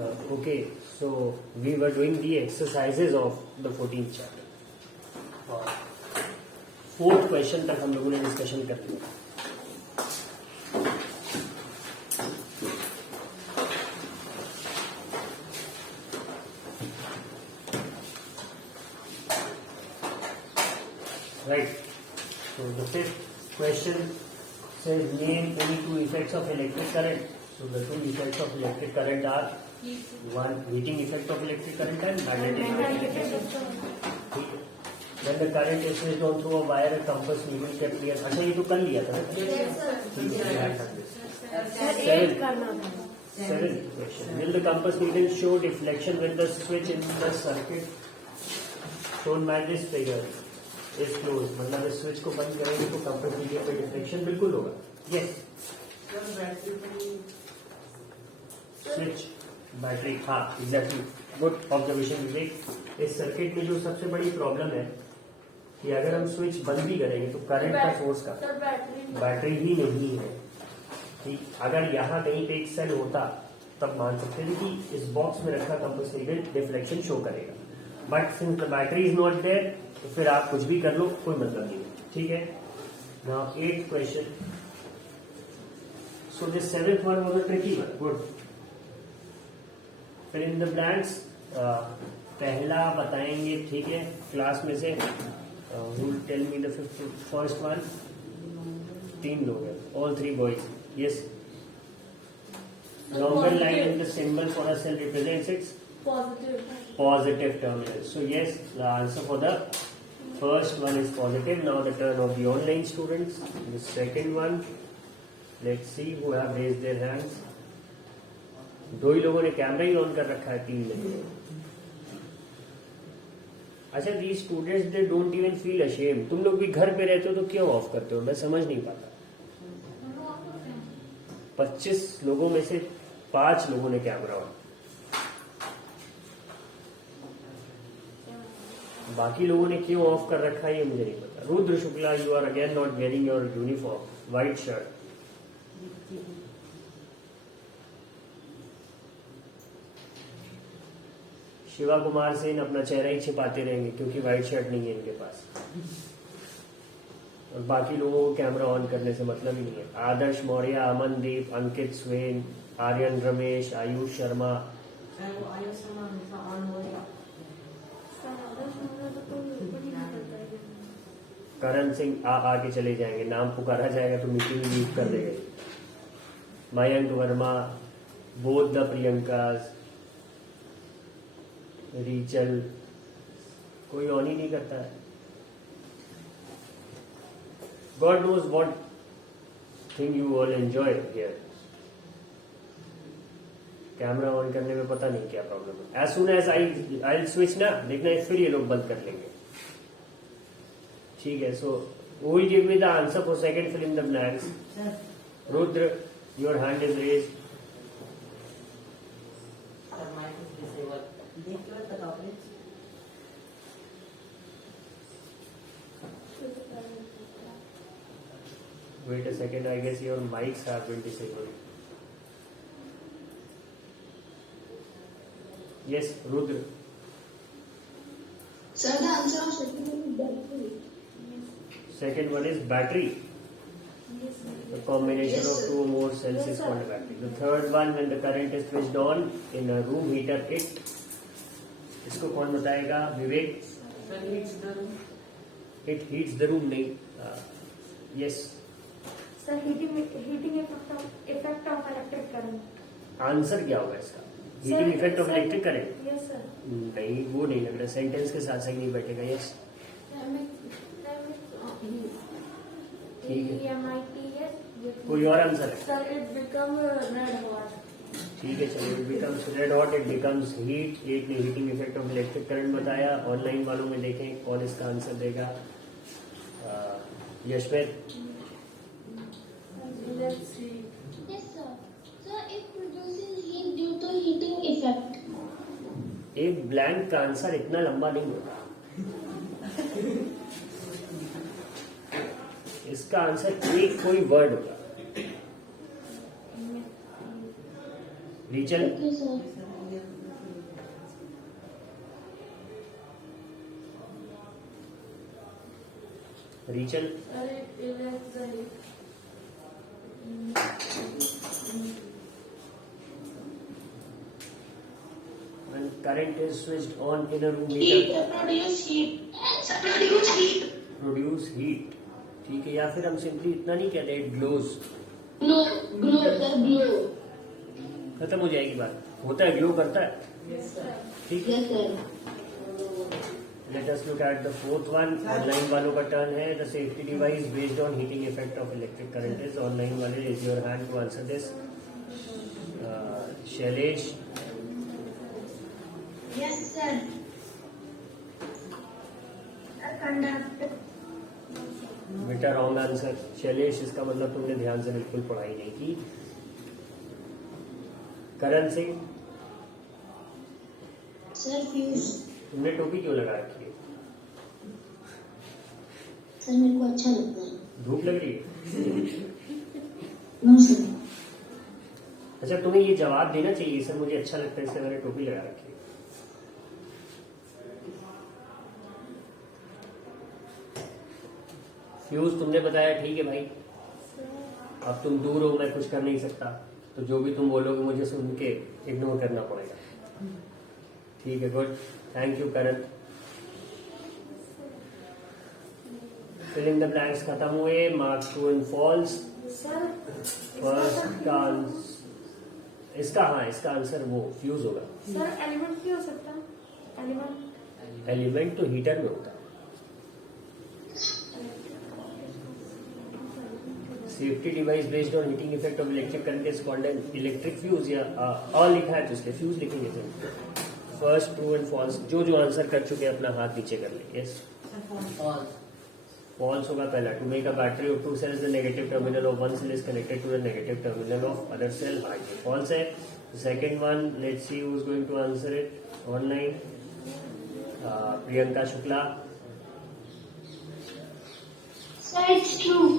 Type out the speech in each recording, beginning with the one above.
Okay, so we were doing the exercises of the 14th chapter. Fourth question तक हम लोगों ने discussion कर लिया. Right. So the fifth question says name any two effects of electric current. So the two effects of electric current are one heating effect of electric current and magnetic effect. When the current is switched on through a wire, a compass needle kept near. अच्छा ये तो कर लिया था ना? Seventh question. Will the compass needle show deflection when the switch in the circuit shown by this figure is closed? मतलब इस switch को बंद करेंगे तो कंपस नीडल पे डिफ्लेक्शन बिल्कुल होगा. Yes. स्विच बैटरी, हाँ एग्जैक्टली, गुड ऑब्जर्वेशन विवेक. इस सर्किट में जो सबसे बड़ी प्रॉब्लम है कि अगर हम स्विच बंद भी करेंगे तो करंट का सोर्स का बैटरी ही नहीं है. ठीक, अगर यहाँ कहीं पे एक सेल होता तब मान सकते थे कि इस बॉक्स में रखा कंपस नीडल डिफ्लेक्शन शो करेगा. But since the battery is not there तो फिर आप कुछ भी कर लो, कोई मतलब नहीं है. ठीक है. Now 8th question. So this 7th one was a tricky one. Good. फिर इन द ब्लैंक्स पहला बताएंगे. ठीक है, क्लास में से who will tell me the first one? 3 लोग हैं, all 3 boys. Yes. Longer line in the symbol for a cell represents its positive terminal. So yes, the answer for the first one is positive. Now the turn of the online students. The second one, let's see who have raised their hands. 2 ही लोगों ने camera he on कर रखा है, 3 ने. अच्छा, the students they don't even feel ashamed. तुम लोग भी घर पे रहते हो तो क्यों ऑफ करते हो? मैं समझ नहीं पाता. 25 लोगों में से 5 लोगों ने कैमरा ऑन, बाकी लोगों ने क्यों ऑफ कर रखा है ये मुझे नहीं पता. Rudra Shukla, you are again not wearing your uniform, white shirt. Shiva Kumar Sen अपना चेहरा ही छिपाते रहेंगे क्योंकि व्हाइट शर्ट नहीं है इनके पास, और बाकी लोगों को कैमरा ऑन करने से मतलब ही नहीं है. आदर्श मौर्य, अमनदीप, अंकित स्वेन, आर्यन रमेश, आयुष शर्मा. करण सिंह आगे चले जाएंगे, नाम पुकारा जाएगा तो मीटिंग लीव कर देंगे. मयंक वर्मा, बोध द प्रियंकास, रीचल, कोई ऑन ही नहीं करता है. God knows what thing you all enjoy here. Camera on करने में पता नहीं क्या प्रॉब्लम है. As soon as I'll switch ना, देखना फिर ये लोग बंद कर लेंगे. ठीक है. So who will give me the answer for second fill in the blanks? Rudra, your hand is raised. Wait a second, I guess your mics have been disabled. Yes, Rudra. Sir, the answer of second one is battery. Second one is battery. Yes, sir. The combination Yes, of sir. 2 or more cells Yes, is sir. called a battery. The third one, when the current is switched on in a room heater, इसको कौन बताएगा? विवेक. It heats the room नहीं. Yes. Sir, heating effect of electric current. Answer क्या होगा इसका? Heating effect of electric current. Yes, sir. नहीं, वो नहीं लग रहा. सेंटेंस के साथ सही नहीं बैठेगा. यस, ठीक है. कोई और आंसर है? Sir, it become red hot. ठीक है, चलिए. It becomes red hot, it becomes heat. एक ने heating effect of electric current बताया. ऑनलाइन वालों में देखें कौन इसका आंसर देगा. यशवेद. Let's see. Yes, sir. Sir, it produces heat due to heating effect. एक ब्लैंक का आंसर इतना लंबा नहीं होता. इसका आंसर एक कोई वर्ड होगा. रीचल. Okay, sir. रीचल अरे elect the heat when current is switched on in a room Heat, heater produce heat. Produce heat. produce heat. ठीक है, या फिर हम सिंपली इतना नहीं कहते it glows, Glow, glow, sir, glow. खत्म हो जाएगी बात. होता है, ग्लो करता है. ठीक है. Yes, sir. Let us look at the fourth one. Online वालों का टर्न है. The safety device based on heating effect of electric current is. Online वाले raise your hand to answer this. Shailesh. Yes, sir. A conductor. बेटा wrong answer. Shailesh, इसका मतलब तुमने ध्यान से बिल्कुल पढ़ाई नहीं की. Karan Singh, Sir, fuse. तुमने टोपी क्यों लगा रखी है? सर मेरे को अच्छा लगता है. धूप लग रही है? No sir. अच्छा, तुम्हें ये जवाब देना चाहिए, सर मुझे अच्छा लगता है इसलिए मैंने टोपी लगा रखी है. फ्यूज तुमने बताया, ठीक है भाई. अब तुम दूर हो, मैं कुछ कर नहीं सकता, तो जो भी तुम बोलोगे मुझे सुन के इग्नोर करना पड़ेगा. ठीक है, good. Thank you Karan. Fill in the blanks खत्म हुए. Marks true and false. Sir first का इसका, हाँ, इसका आंसर वो फ्यूज होगा. सर एलिमेंट क्यों हो सकता है? एलिमेंट एलिमेंट तो हीटर में होता है. Safety device based on heating effect of electric current is called an electric fuse. या और लिखा है तो इसलिए फ्यूज लिखेंगे. First true and false. जो आंसर कर चुके हैं अपना हाथ नीचे कर ले. यस, फॉल्स होगा पहला. To make a battery of two cells, the negative terminal of one cell is connected to the negative terminal of other cell. False है. Second one, let's see who is going to answer it online. Priyanka Shukla. Sir, it's true.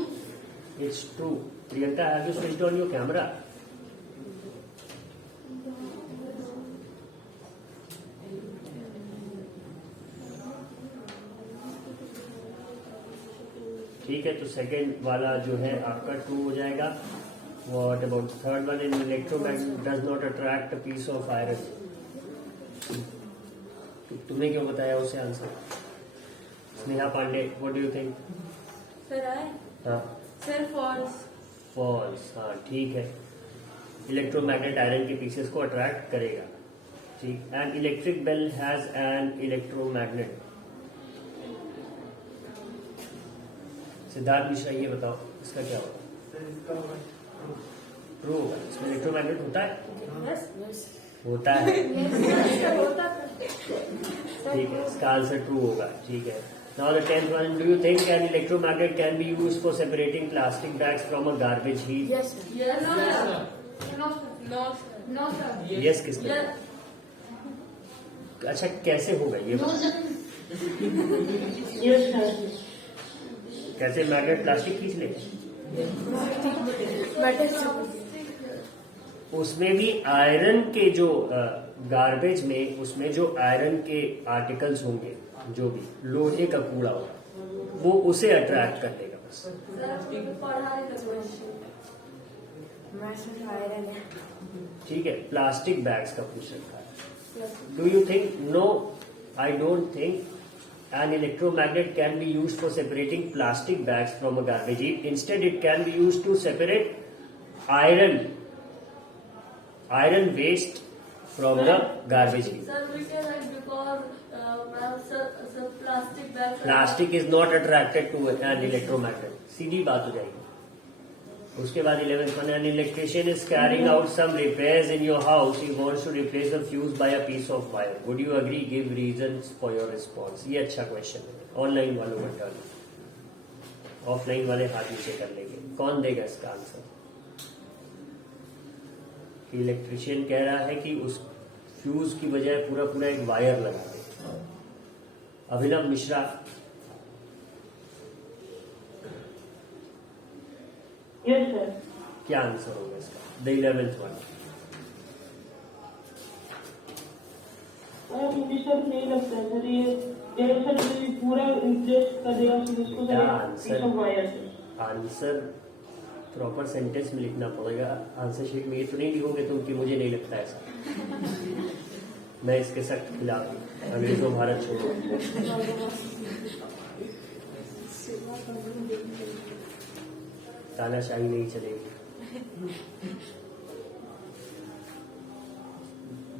It's true. Priyanka, have you switched on your camera? ठीक है, तो second वाला जो है आपका true हो जाएगा. What about the third one? An electromagnet does not attract a piece of iron. तुमने क्यों बताया उसे answer? Sneha Pandey, what do you think? Sir आए. हाँ, सर फॉल्स. फॉल्स. हाँ, ठीक है. इलेक्ट्रोमैग्नेट आयरन के पीसेस को अट्रैक्ट करेगा. ठीक. An electric bell has an electromagnet. Siddharth Mishra, ये बताओ इसका क्या होगा? ट्रू होगा. इसमें इलेक्ट्रोमैग्नेट होता है? यस होता है. सर होता है. ठीक है, इसका आंसर ट्रू होगा. ठीक है. Now the 10th one, do you think an electromagnet can be used for separating plastic bags from a garbage heap? Yes yes no sir. No sir. Yes, किसने? अच्छा, कैसे होगा ये? No, sir. Yes, sir. कैसे magnet plastic खींच ले? उसमें भी आयरन के जो गार्बेज में, उसमें जो आयरन के आर्टिकल्स होंगे, जो भी लोहे का कूड़ा होगा, वो उसे अट्रैक्ट कर लेगा बस. ठीक है. प्लास्टिक बैग्स का पूछ रखा है. Do you think? No, I don't think an electromagnet can be used for separating plastic bags from a garbage heap. Instead, it can be used to separate iron waste from the garbage heap. Sir, we say that because plastic bags. Plastic is not attracted to an electromagnet. सीधी बात हो जाएगी. उसके बाद 11th one, an electrician is carrying out some repairs in your house. He wants to replace the fuse by a piece of wire. Would you agree? Give reasons for your response. ये अच्छा question है. Online वालों का turn. Offline वाले हाथ नीचे कर लेंगे. कौन देगा इसका आंसर? इलेक्ट्रिशियन कह रहा है कि उस फ्यूज की बजाय पूरा पूरा एक वायर लगा दे. अभिनव मिश्रा. Yes, sir. क्या आंसर होगा इसका? The 11th one. मुझे सर नहीं लगता सर ये पूरा रिप्लेस कर देगा उसको क्या पीस ऑफ वायर से। आंसर प्रॉपर सेंटेंस में लिखना पड़ेगा। आंसर शीट में ये तो नहीं लिखोगे तुम कि मुझे नहीं लगता ऐसा। मैं इसके सख्त खिलाफ हूँ। अंग्रेजों भारत छोड़ो। तानाशाही नहीं चलेगी।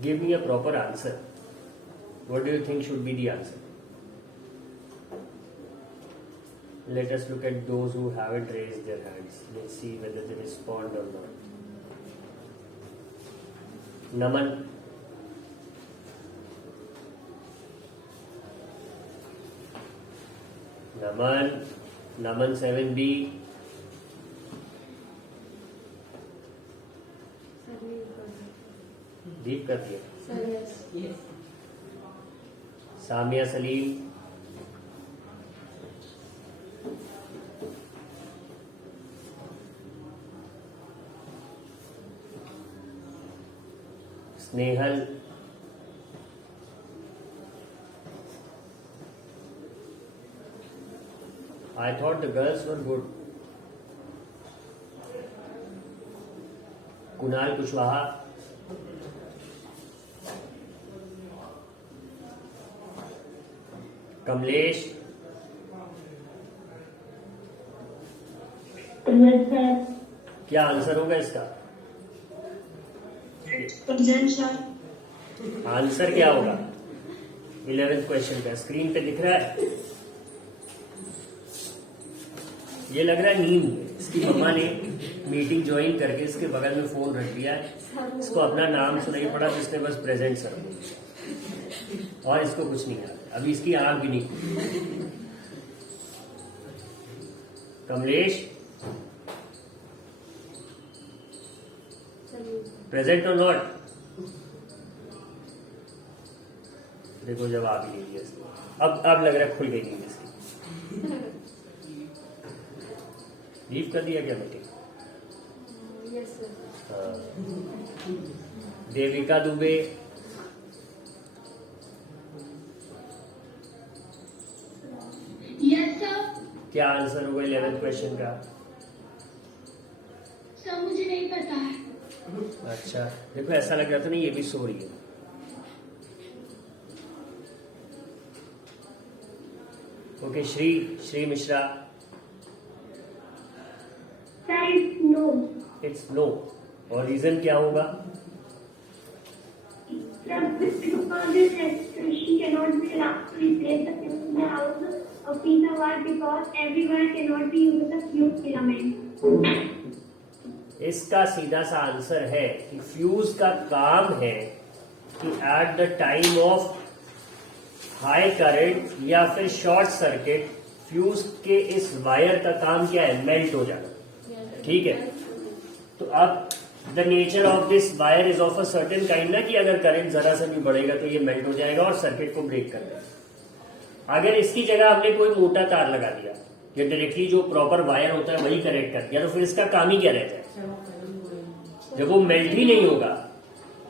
Give me a proper answer. What do you think should be the answer? Let us look at those who haven't raised their hands. Let's see whether they respond or not. Naman. Naman 7B. दीप कर दिया। Sir yes Samiya Salim. Snehal. I thought the girls were good. Kunal Kushwaha. Kamlesh. क्या answer होगा इसका? Answer क्या होगा 11th question का? Screen पे दिख रहा है? ये लग रहा है नींद में। इसकी मम्मा ने मीटिंग ज्वाइन करके इसके बगल में फोन रख दिया है। इसको अपना नाम सुनाई पड़ा तो इसने बस प्रेजेंट सर और इसको कुछ नहीं आता। अभी इसकी आंख भी नहीं खुली। कमलेश प्रेजेंट और नॉट? देखो जवाब ही नहीं दिया इसने। अब लग रहा है खुल गई नींद इसकी। लीव कर दिया क्या meeting? Yes sir Devika Dubey. Yes sir. क्या आंसर होगा 11th क्वेश्चन का? सर मुझे नहीं पता है। अच्छा देखो ऐसा लग रहा था नहीं ये भी सो रही है। Okay Shri Mishra. No. It's no. और रीजन क्या होगा? She cannot be allowed to replace the fuse in the house of piece of wire because everyone cannot be used as a fuse filament. इसका सीधा सा आंसर है कि फ्यूज का काम है कि at the time of high current या फिर शॉर्ट सर्किट फ्यूज के इस वायर का काम क्या है? मेल्ट हो जाना। ठीक है। तो अब the nature of this wire is of a certain kind ना कि अगर करंट जरा सा भी बढ़ेगा तो ये मेल्ट हो जाएगा और सर्किट को ब्रेक कर देगा। अगर इसकी जगह हमने कोई मोटा तार लगा दिया या डायरेक्टली जो प्रॉपर वायर होता है वही कनेक्ट कर दिया तो फिर इसका काम ही क्या रहता है? जब वो मेल्ट ही नहीं होगा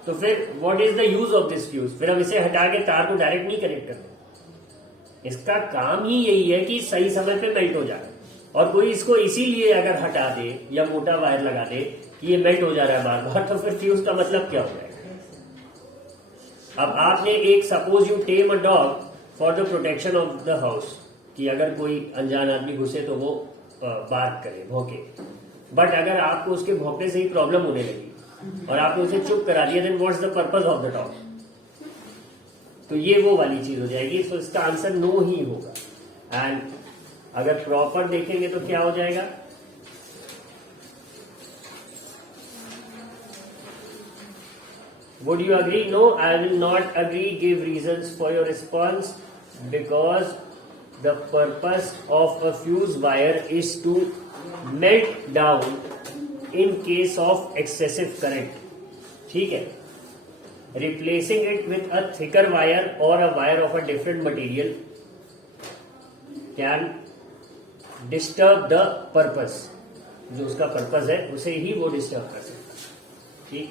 तो फिर what is the use of this fuse? फिर हम इसे हटा के तार को डायरेक्ट नहीं कनेक्ट करते। इसका काम ही यही है कि सही समय पे मेल्ट हो जाए। और कोई इसको इसीलिए अगर हटा दे या मोटा वायर लगा दे कि ये मेल्ट हो जा रहा है बार बार तो फिर फ्यूज का मतलब क्या हो जाएगा? अब आपने एक suppose you time a dog for the protection of the house कि अगर कोई अनजान आदमी घुसे तो वो बात करे भौंके। बट अगर आपको उसके भौंकने से ही प्रॉब्लम होने लगी और आपने उसे चुप करा दिया then what's the purpose of the dog? तो ये वो वाली चीज हो जाएगी। तो इसका आंसर नो ही होगा। एंड अगर प्रॉपर देखेंगे तो क्या हो जाएगा? Would you agree? No, I will not agree. Give reasons for your response. Because the purpose of a fuse wire is to melt down in case of excessive current. ठीक है? Replacing it with a thicker wire or a wire of a different material can disturb the purpose. जो उसका purpose है उसे ही वो disturb कर सकता है। ठीक,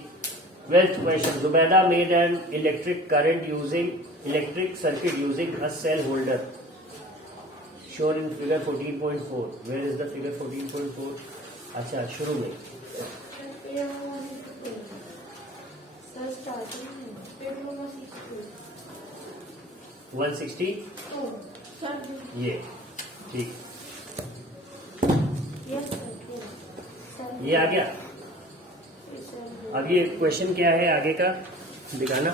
12th question. Zubeda made an electric circuit using a cell holder shown in figure 14.4. Where is the figure 14.4? अच्छा, शुरू में सर स्टार्टिंग में पेज नंबर 160 सर ये ठीक, यस सर ये आ गया। अब ये क्वेश्चन क्या है आगे का दिखाना।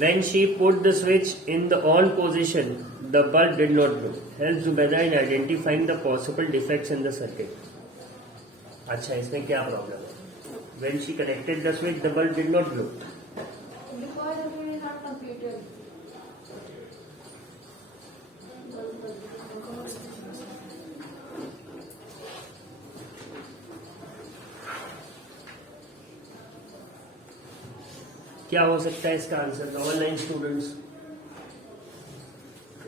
When she put the switch in the on position, the bulb did not blow. Help Zubeda in identifying the possible defects in the circuit. अच्छा, इसमें क्या प्रॉब्लम है? When she connected the switch, the bulb did not blow. because it is not completed. क्या हो सकता है इसका answer? Online students,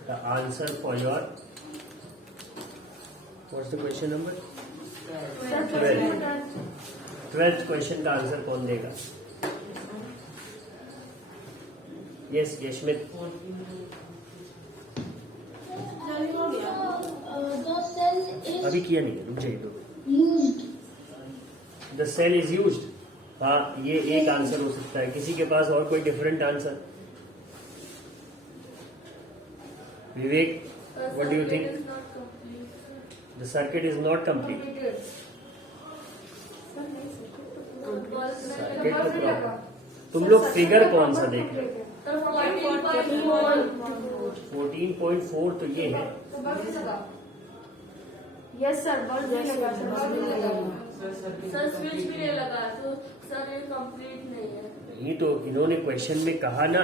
the answer for your what's the question number 12th question का आंसर कौन देगा? यस यशमित। The cell is अभी किया नहीं है, रुक जाइए दो। used. The cell is used. हाँ, ये एक आंसर हो सकता है। किसी के पास और कोई different answer? Vivek, what do you think? The circuit is not complete. Circuit तो प्रॉब्लम। तुम लोग फिगर कौन सा देख रहे हो? 14.4 तो ये है। यस सर, बल्ब नहीं लगा सर, स्विच भी नहीं लगा तो सर ये कंप्लीट नहीं है। नहीं तो इन्होंने क्वेश्चन में कहा ना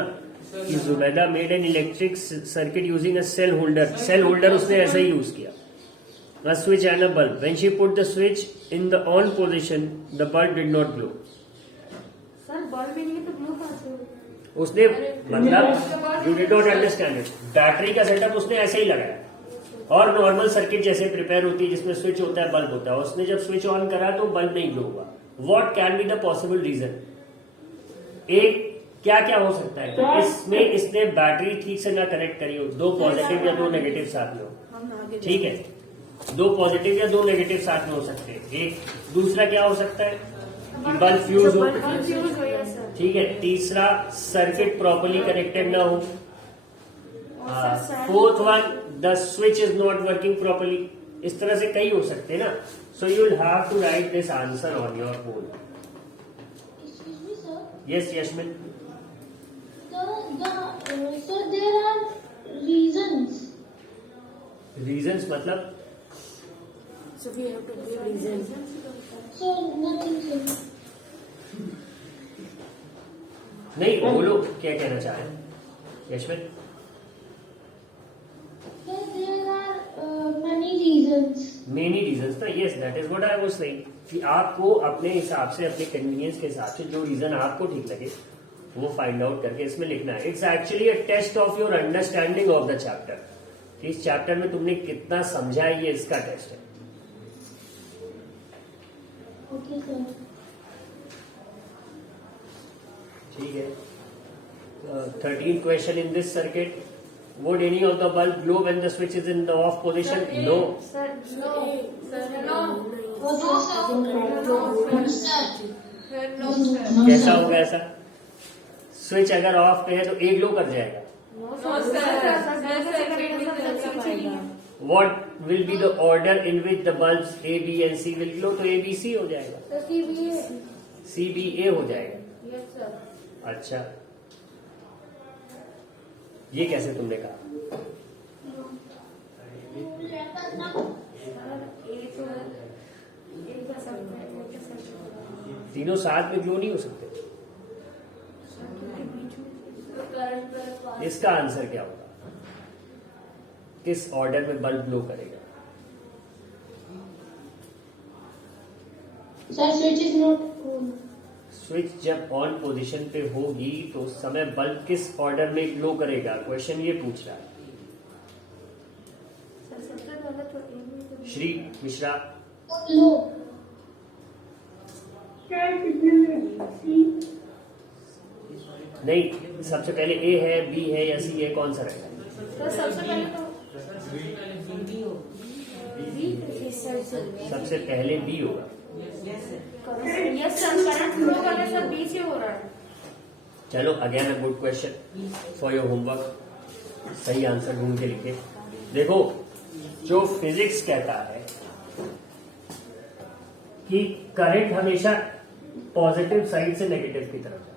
कि Zubaida made an electric circuit using a cell holder. Cell holder उसने ऐसा ही यूज किया। A switch and a bulb. When she put the switch in the on position, the bulb did not glow. Sir bulb भी नहीं तो blue कहाँ से? उसने मतलब you did not understand it. Battery का सेटअप उसने ऐसे ही लगाया और नॉर्मल सर्किट जैसे प्रिपेयर होती है जिसमें स्विच होता है, बल्ब होता है। उसने जब स्विच ऑन करा तो बल्ब नहीं ग्लो हुआ। What can be the possible reason? एक क्या क्या हो सकता है? इसमें इसने बैटरी ठीक से ना कनेक्ट करी हो, दो पॉजिटिव या दो नेगेटिव साथ में हो। ठीक है, दो पॉजिटिव या दो नेगेटिव साथ में हो सकते हैं। एक दूसरा क्या हो सकता है कि बल्ब फ्यूज हो। ठीक है, तीसरा सर्किट प्रॉपर्ली कनेक्टेड ना हो। Fourth one, the switch is not working properly. इस तरह से कई हो सकते हैं ना। So you will have to write this answer on your own. Excuse me, sir. Yes Yashmit. Sir, there are reasons. Reasons मतलब So we have to give reasons. So nothing, sir. नहीं, बोलो क्या कहना चाह रहे हैं Yashmit? Sir, there are many reasons. Many reasons ना। Yes, that is what I was saying कि आपको अपने हिसाब से, अपने कन्वीनियंस के हिसाब से जो रीजन आपको ठीक लगे वो फाइंड आउट करके इसमें लिखना है। It's actually a test of your understanding of the chapter. इस चैप्टर में तुमने कितना समझा है, ये इसका टेस्ट है। Okay, sir. ठीक है। 13th question in this circuit. Would any of the bulb glow when the switch is in the off position? No. Sir, no. Sir, no. No, sir. कैसा होगा ऐसा? स्विच अगर ऑफ पे है तो एक ग्लो कर जाएगा। No, sir. What will be the order in which the bulbs A, B and C will glow? तो A, B, C हो जाएगा। C, B, A हो जाएगा। Yes, sir. अच्छा, ये कैसे तुमने कहा? तीनों साथ में ग्लो नहीं हो सकते। इसका आंसर क्या होगा? किस ऑर्डर में बल्ब ग्लो करेगा? Sir, switch is not on. Switch जब ऑन पोजीशन पे होगी तो उस समय बल्ब किस ऑर्डर में ग्लो करेगा? क्वेश्चन ये पूछ रहा है। श्री मिश्रा, लो सर कितने में सी नहीं, सबसे पहले ए है, बी है या सी है, कौन सा रहेगा? सर सबसे पहले तो सबसे पहले बी होगा। यस सर, करंट फ्लो करने सर बी से हो रहा है। चलो again a good question for your homework. सही आंसर ढूंढ के लिखे। देखो, जो फिजिक्स कहता है कि करंट हमेशा पॉजिटिव साइड से नेगेटिव की तरफ जाए,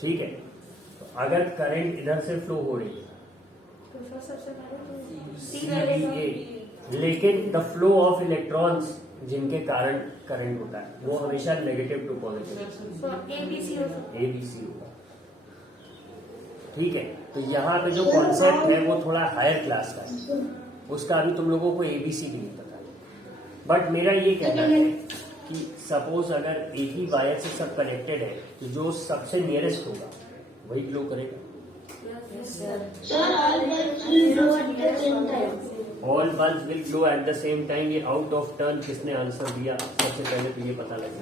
ठीक है? तो अगर करंट इधर से फ्लो हो रही है तो सर सबसे पहले तो सी सी करेगा। ए, लेकिन द फ्लो ऑफ इलेक्ट्रॉन्स जिनके कारण करंट होता है वो हमेशा नेगेटिव टू पॉजिटिव, तो ए बी सी हो सकता ए बी सी होगा, ठीक है? तो यहाँ पे जो कॉन्सेप्ट है वो थोड़ा हायर क्लास का है, उसका अभी तुम लोगों को एबीसी भी नहीं पता। बट मेरा ये कहना है कि सपोज अगर एक ही वायर से सब कनेक्टेड है तो जो सबसे नियरेस्ट होगा वही ग्लो करेगा। Sir all bulbs will glow at the same time all bulbs will glow at the same time. ये आउट ऑफ टर्न किसने आंसर दिया? सबसे पहले तो ये पता लगे।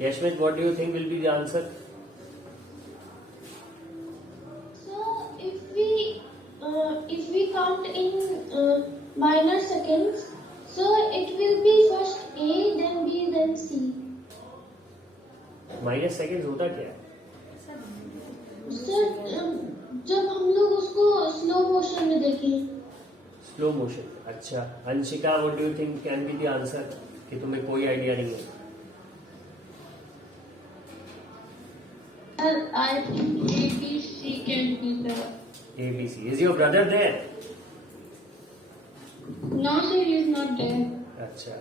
Yashmit, what do you think will be the answer? So if we count in minor seconds, so it will be first A, then B, then C. Minus second होता क्या है? सर जब हम लोग उसको स्लो मोशन में देखें, slow motion. अच्छा, Anshika, what do you think can be the answer? कि तुम्हें कोई आइडिया नहीं है? I think A, B, C can be the. ABC. Is your brother there? No, sir, he is not there. अच्छा,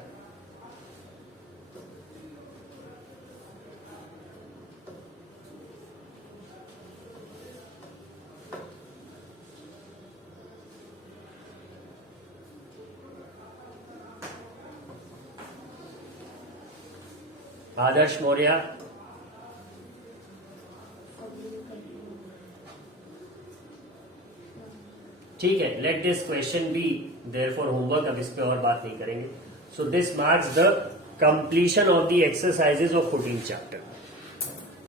आदर्श मौर्य, ठीक है। Let this question be there for homework. अब इस पे और बात नहीं करेंगे। So this marks the completion of the exercises of 14th chapter.